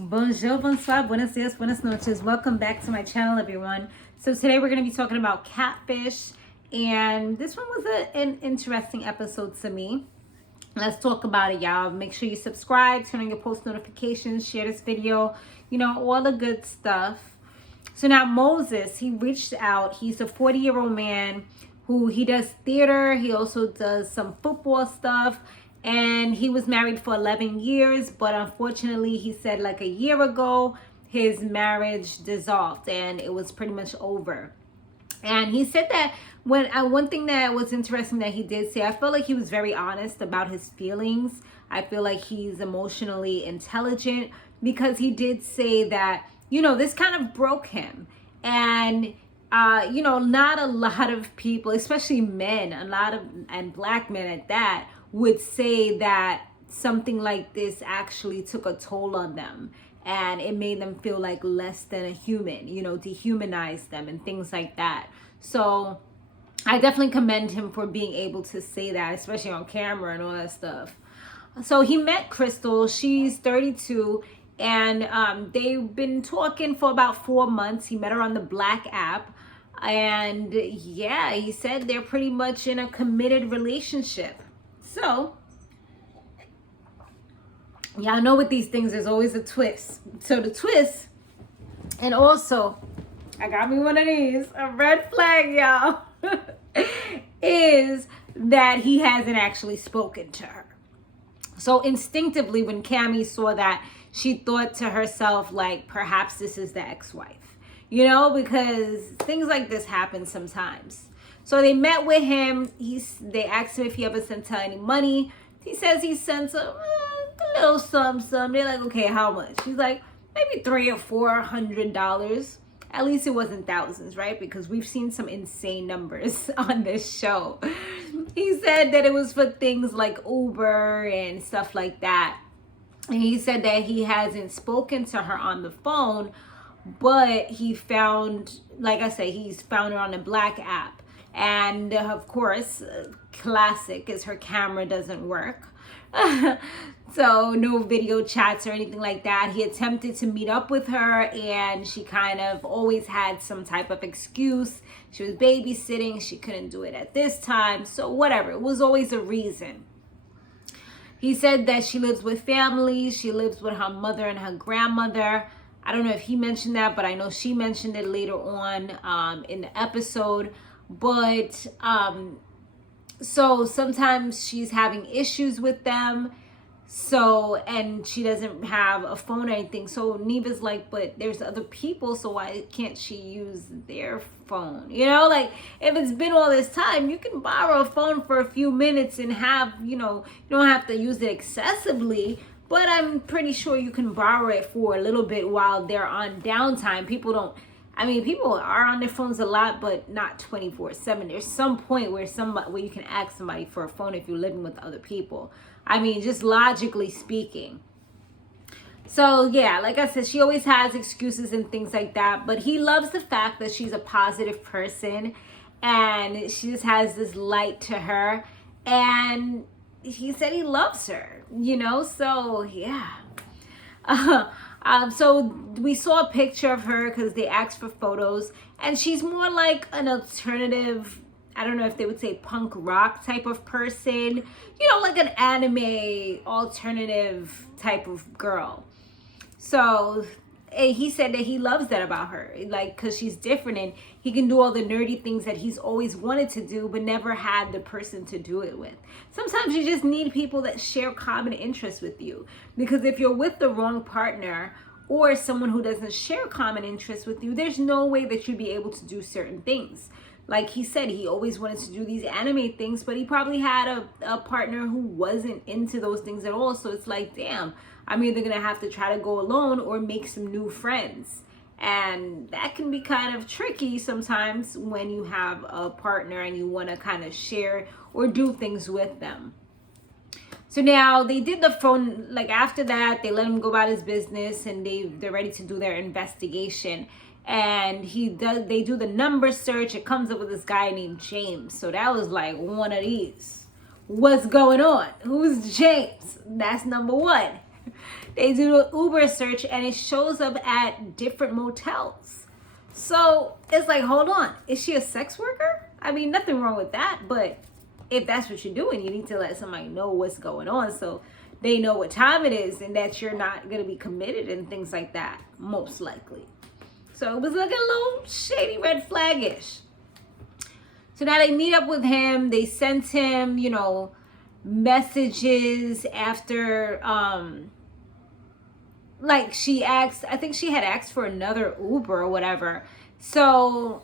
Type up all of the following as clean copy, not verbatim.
Bonjour, bonsoir, buenos dias, buenas noches. Welcome back to my channel, everyone. So today we're going to be talking about Catfish, and this one was an interesting episode to me. Let's talk about it, y'all. Make sure you subscribe, turn on your post notifications, share this video, all the good stuff. So now Moses, he reached out. He's a 40-year-old man who he does theater. He also does some football stuff. And he was married for 11 years, but unfortunately, he said like a year ago, his marriage dissolved and it was pretty much over. And he said that one thing that was interesting that he did say, I felt like he was very honest about his feelings. I feel like he's emotionally intelligent, because he did say that, this kind of broke him. And not a lot of people, especially men, and black men at that, would say that something like this actually took a toll on them and it made them feel like less than a human, dehumanized them and things like that. So I definitely commend him for being able to say that, especially on camera and all that stuff. So he met Krystal. She's 32, and they've been talking for about 4 months. He met her on the Black app. And yeah, he said they're pretty much in a committed relationship. So, y'all know with these things, there's always a twist. So the twist, and also, I got me one of these, a red flag, y'all, is that he hasn't actually spoken to her. So instinctively, when Cammie saw that, she thought to herself, like, perhaps this is the ex-wife, because things like this happen sometimes. So they met with him. They asked him if he ever sent her any money. He says he sent her a little some. They're like, okay, how much? He's like, maybe $300 or $400. At least it wasn't thousands, right? Because we've seen some insane numbers on this show. He said that it was for things like Uber and stuff like that. And he said that he hasn't spoken to her on the phone, but he found, like I said, he's found her on the Black app. And of course, classic is her camera doesn't work. So no video chats or anything like that. He attempted to meet up with her, and she kind of always had some type of excuse. She was babysitting. She couldn't do it at this time. So whatever. It was always a reason. He said that she lives with family. She lives with her mother and her grandmother. I don't know if he mentioned that, but I know she mentioned it later on in the episode. But so sometimes she's having issues with them, and she doesn't have a phone or anything. So Neva's like, but there's other people, so why can't she use their phone? Like, if it's been all this time, you can borrow a phone for a few minutes and have, you don't have to use it excessively, but I'm pretty sure you can borrow it for a little bit while they're on downtime. People are on their phones a lot, but not 24/7. There's some point where you can ask somebody for a phone if you're living with other people. Just logically speaking. So yeah, like I said, she always has excuses and things like that, but he loves the fact that she's a positive person and she just has this light to her, and he said he loves her, so yeah. So we saw a picture of her because they asked for photos, and she's more like an alternative, I don't know if they would say punk rock type of person, like an anime alternative type of girl. So he said that he loves that about her, like, because she's different and he can do all the nerdy things that he's always wanted to do but never had the person to do it with. Sometimes you just need people that share common interests with you, because if you're with the wrong partner or someone who doesn't share common interests with you, there's no way that you'd be able to do certain things. Like he said, he always wanted to do these anime things, but he probably had a partner who wasn't into those things at all. So it's like, damn, I'm either going to have to try to go alone or make some new friends. And that can be kind of tricky sometimes when you have a partner and you want to kind of share or do things with them. So now they did the phone, like after that, they let him go about his business, and they're ready to do their investigation. And they do the number search. It comes up with this guy named James. So that was like one of these. What's going on? Who's James? That's number one. They do the Uber search and it shows up at different motels. So it's like, hold on, is she a sex worker? I mean, nothing wrong with that, but if that's what you're doing, you need to let somebody know what's going on so they know what time it is and that you're not going to be committed and things like that, most likely. So it was like a little shady red flag-ish. So now they meet up with him. They sent him, you know, messages after, like she asked, I think she had asked for another Uber or whatever. So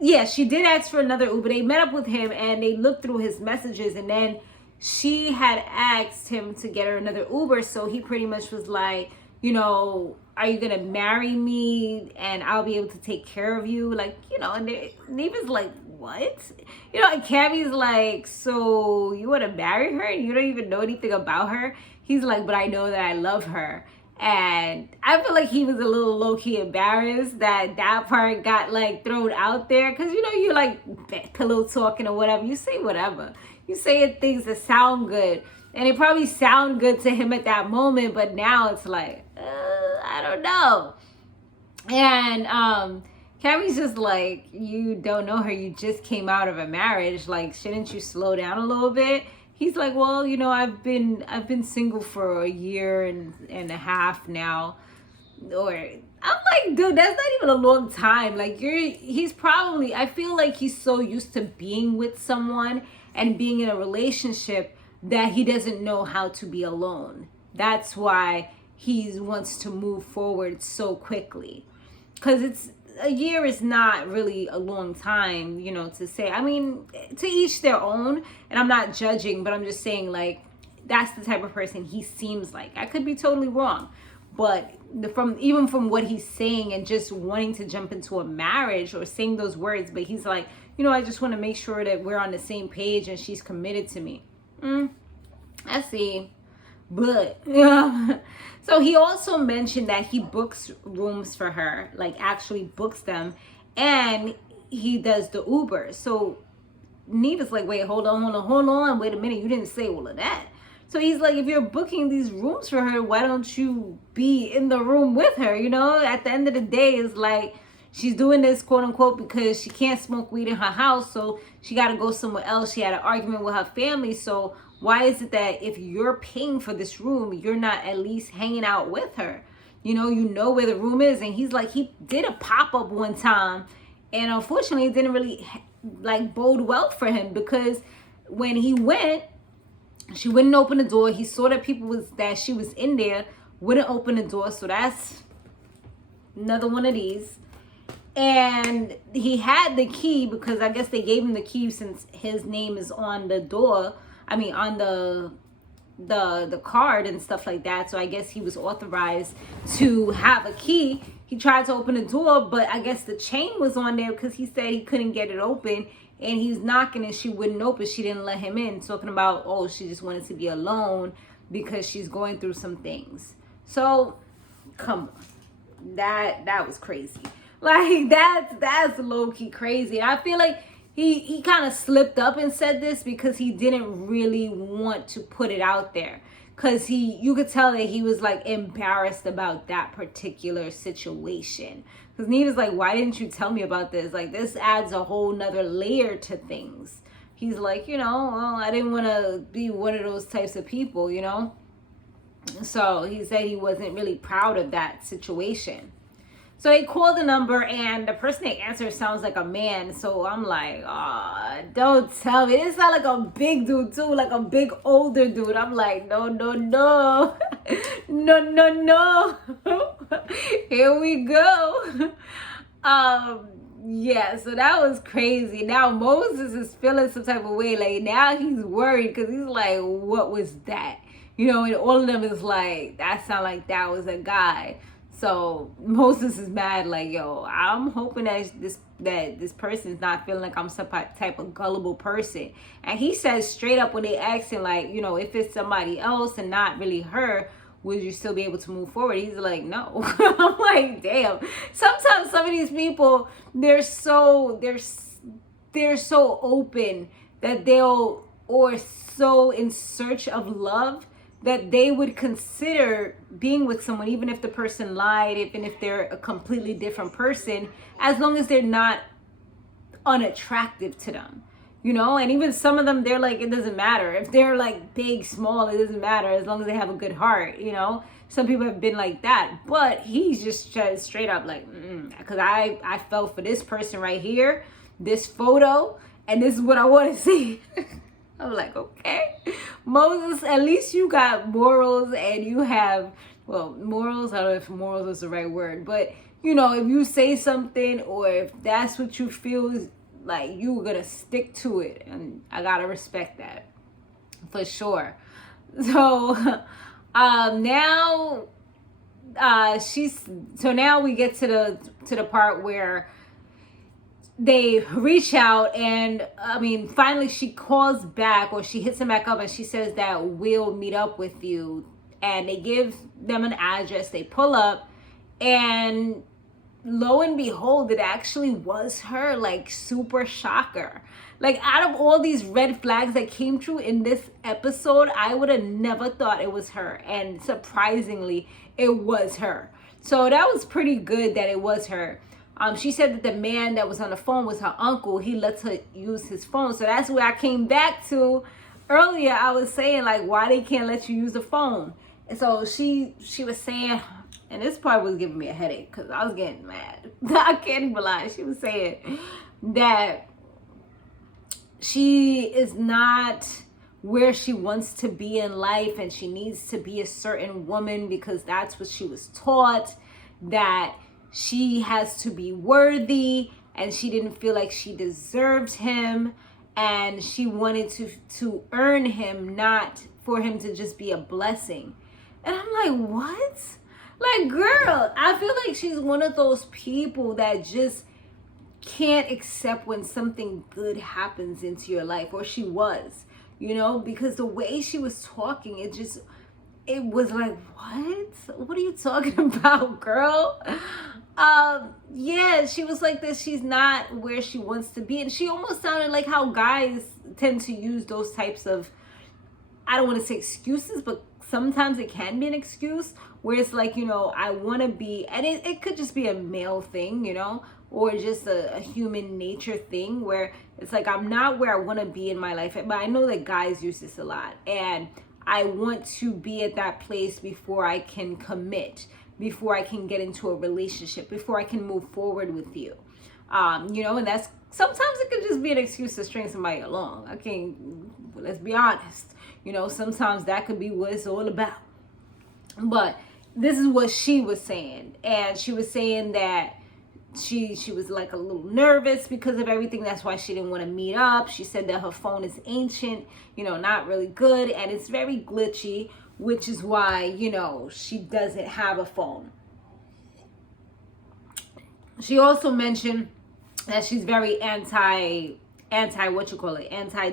yeah, she did ask for another Uber. They met up with him and they looked through his messages, and then she had asked him to get her another Uber. So he pretty much was like, you know, are you gonna marry me and I'll be able to take care of you? Like, you know, and Neva's like, what? You know, and Cammy's like, so you want to marry her and you don't even know anything about her? He's like, but I know that I love her. And I feel like he was a little low-key embarrassed that that part got like thrown out there. Cause you know, you like pillow talking or whatever. You say whatever. You say things that sound good. And it probably sound good to him at that moment. But now it's like, I don't know. And Cammy's just like, you don't know her. You just came out of a marriage. Like, shouldn't you slow down a little bit? He's like, well, you know, I've been single for a year and a half now. Or I'm like, dude, that's not even a long time. Like, he's probably, I feel like he's so used to being with someone and being in a relationship that he doesn't know how to be alone. That's why he wants to move forward so quickly. Because a year is not really a long time, you know, to say. I mean, to each their own, and I'm not judging, but I'm just saying, like, that's the type of person he seems like. I could be totally wrong, but even from what he's saying and just wanting to jump into a marriage or saying those words, but he's like, you know, I just want to make sure that we're on the same page and she's committed to me. I see. But so he also mentioned that he books rooms for her, like actually books them, and he does the Uber. So Neva's like, wait, hold on, wait a minute, you didn't say all of that. So he's like, if you're booking these rooms for her, why don't you be in the room with her? You know, at the end of the day, it's like she's doing this, quote unquote, because she can't smoke weed in her house, so she got to go somewhere else. She had an argument with her family, so why is it that if you're paying for this room, you're not at least hanging out with her? You know where the room is. And he's like, he did a pop-up one time, and unfortunately it didn't really like bode well for him, because when he went, she wouldn't open the door. He saw that she was in there, wouldn't open the door. So that's another one of these. And he had the key, because I guess they gave him the key since his name is on the door. I mean, on the card and stuff like that. So I guess he was authorized to have a key. He tried to open the door, but I guess the chain was on there, because he said he couldn't get it open. And he's knocking and she wouldn't open. She didn't let him in. Talking about, oh, she just wanted to be alone because she's going through some things. So, come on. That was crazy. Like, that's low-key crazy. I feel like he kind of slipped up and said this because he didn't really want to put it out there. Because you could tell that he was like embarrassed about that particular situation. Because Neva's like, why didn't you tell me about this? Like, this adds a whole nother layer to things. He's like, you know, well, I didn't want to be one of those types of people, you know. So he said he wasn't really proud of that situation. So they called the number, and the person that answered sounds like a man. So I'm like, oh, don't tell me. It sounds like a big dude too, like a big older dude. I'm like, no. no. Here we go. Yeah, so that was crazy. Now Moses is feeling some type of way. Like, now he's worried, because he's like, what was that? You know, and all of them is like, that sound like that was a guy. So Moses is mad, like, yo, I'm hoping that this person is not feeling like I'm some type of gullible person. And he says straight up when they ask him, like, you know, if it's somebody else and not really her, would you still be able to move forward? He's like, no. I'm like, damn. Sometimes some of these people, they're so open that or so in search of love that they would consider being with someone, even if the person lied, even if they're a completely different person, as long as they're not unattractive to them, you know. And even some of them, they're like, it doesn't matter if they're like big, small, it doesn't matter as long as they have a good heart, you know. Some people have been like that, but he's just straight up like, because I fell for this person right here, this photo, and this is what I want to see. I'm like, okay, Moses, at least you got morals, and you have, well, morals, I don't know if morals is the right word, but you know, if you say something, or if that's what you feel is like, you're gonna stick to it, and I gotta respect that for sure. So now now we get to the part where they reach out, and I mean, finally she calls back, or she hits him back up, and she says that we'll meet up with you. And they give them an address, they pull up, and lo and behold, it actually was her. Like, super shocker. Like, out of all these red flags that came through in this episode, I would have never thought it was her, and surprisingly it was her. So that was pretty good that it was her. She said that the man that was on the phone was her uncle. He lets her use his phone. So that's where I came back to earlier. I was saying, like, why they can't let you use the phone. And so she was saying, and this part was giving me a headache because I was getting mad. I can't even lie. She was saying that she is not where she wants to be in life, and she needs to be a certain woman because that's what she was taught, that she has to be worthy, and she didn't feel like she deserved him, and she wanted to earn him, not for him to just be a blessing. And I'm like, what? Like, girl, I feel like she's one of those people that just can't accept when something good happens into your life, or she was, you know, because the way she was talking, it was like, what are you talking about, girl? Yeah, she was like this. She's not where she wants to be. And she almost sounded like how guys tend to use those types of, I don't want to say excuses, but sometimes it can be an excuse where it's like, you know, I want to be, and it could just be a male thing, you know, or just a human nature thing where it's like, I'm not where I want to be in my life. But I know that guys use this a lot, and I want to be at that place before I can commit, before I can get into a relationship, before I can move forward with you. You know, and that's, sometimes it could just be an excuse to string somebody along. Let's be honest. You know, sometimes that could be what it's all about. But this is what she was saying. And she was saying that she was like a little nervous because of everything. That's why she didn't want to meet up. She said that her phone is ancient, you know, not really good, and it's very glitchy, which is why, you know, she doesn't have a phone. She also mentioned that she's very anti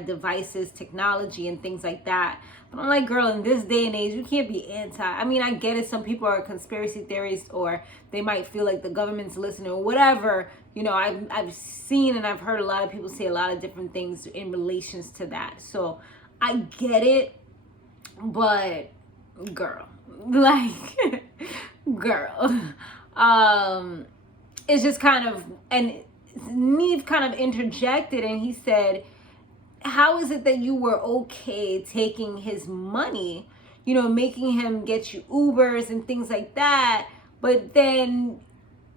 devices, technology, and things like that. But I'm like, girl, in this day and age, you can't be anti. I mean, I get it. Some people are conspiracy theorists, or they might feel like the government's listening or whatever. You know, I've seen and I've heard a lot of people say a lot of different things in relations to that. So I get it, but girl, like, girl, it's just kind of, and Neve kind of interjected, and he said, how is it that you were okay taking his money, you know, making him get you Ubers and things like that, but then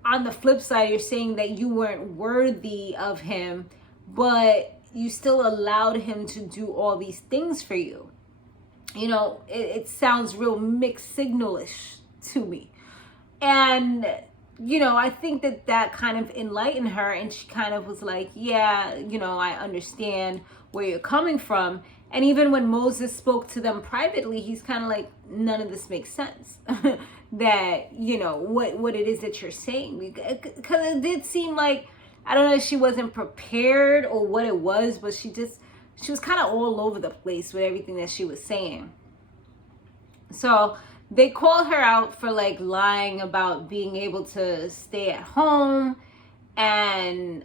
on the flip side, you're saying that you weren't worthy of him, but you still allowed him to do all these things for you? You know, it sounds real mixed signalish to me. And, you know, I think that kind of enlightened her, and she kind of was like, yeah, you know, I understand where you're coming from. And even when Moses spoke to them privately, he's kind of like, none of this makes sense. That, you know, what it is that you're saying. Because it did seem like, I don't know if she wasn't prepared or what it was, but she was kind of all over the place with everything that she was saying. So they called her out for like lying about being able to stay at home, and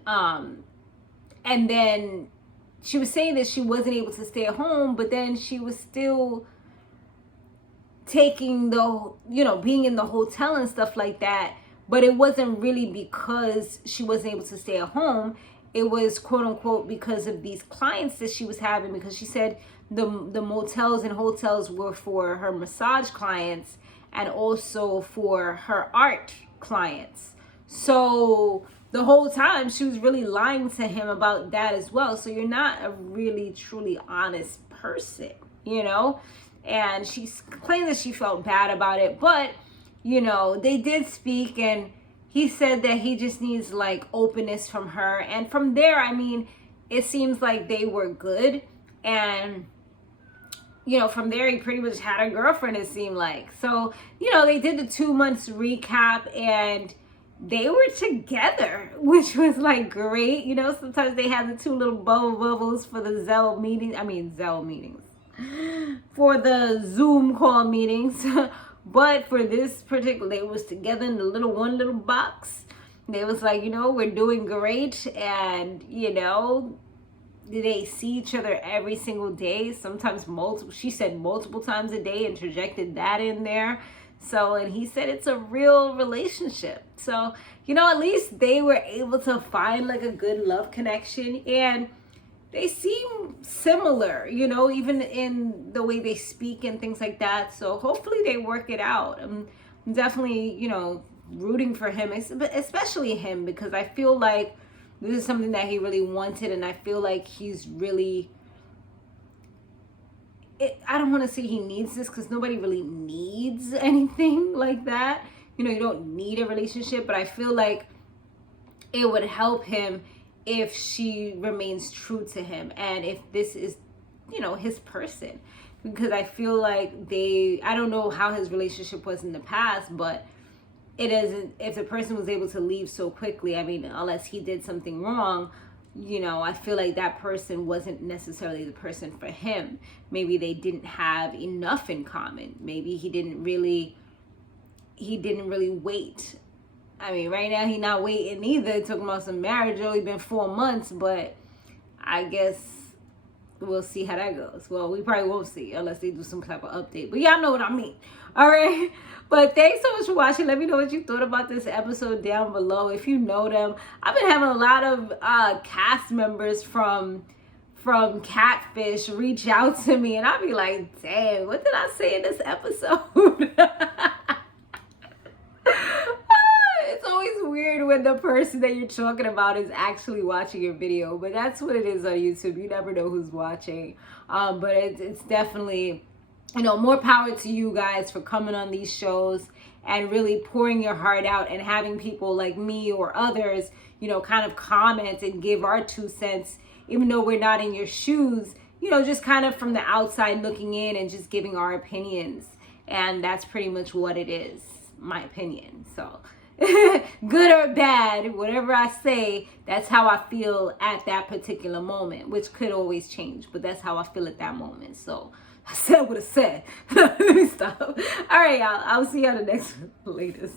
then she was saying that she wasn't able to stay at home, but then she was still taking the, being in the hotel and stuff like that. But it wasn't really because she wasn't able to stay at home. It was, quote unquote, because of these clients that she was having, because she said the motels and hotels were for her massage clients and also for her art clients. So the whole time she was really lying to him about that as well. So you're not a really truly honest person, and she claimed that she felt bad about it. But they did speak, and he said that he just needs like openness from her. And from there, I mean, it seems like they were good. And from there, he pretty much had a girlfriend, it seemed like. So they did the 2 months recap, and they were together, which was like great. Sometimes they have the two little bubbles for the Zell meetings, for the Zoom call meetings. But for this particular, they was together in the one little box. They was like, we're doing great. And, they see each other every single day, sometimes multiple. She said multiple times a day, and interjected that in there. So, and he said it's a real relationship. So, at least they were able to find like a good love connection. And they seem similar, even in the way they speak and things like that. So hopefully they work it out. I'm definitely, rooting for him, especially him, because I feel like this is something that he really wanted. And I feel like he's really, I don't want to say he needs this, because nobody really needs anything like that. You don't need a relationship, but I feel like it would help him if she remains true to him, and if this is, his person. Because I feel like I don't know how his relationship was in the past, but it isn't, if the person was able to leave so quickly, I mean, unless he did something wrong, I feel like that person wasn't necessarily the person for him. Maybe they didn't have enough in common. Maybe he didn't really wait. I mean, right now he's not waiting either. Talking about some marriage, only been 4 months, but I guess we'll see how that goes. Well, we probably won't see unless they do some type of update, but y'all know what I mean. All right. But thanks so much for watching. Let me know what you thought about this episode down below. If you know them, I've been having a lot of cast members from Catfish reach out to me, and I'll be like, dang, what did I say in this episode? It's always weird when the person that you're talking about is actually watching your video, but that's what it is on YouTube. You never know who's watching. But it's definitely, more power to you guys for coming on these shows and really pouring your heart out, and having people like me or others, kind of comment and give our 2 cents, even though we're not in your shoes, just kind of from the outside looking in and just giving our opinions. And that's pretty much what it is, my opinion. So good or bad, whatever I say, that's how I feel at that particular moment, which could always change, but that's how I feel at that moment. So I said what I said. Let me stop. All right, y'all. I'll see you on the next latest.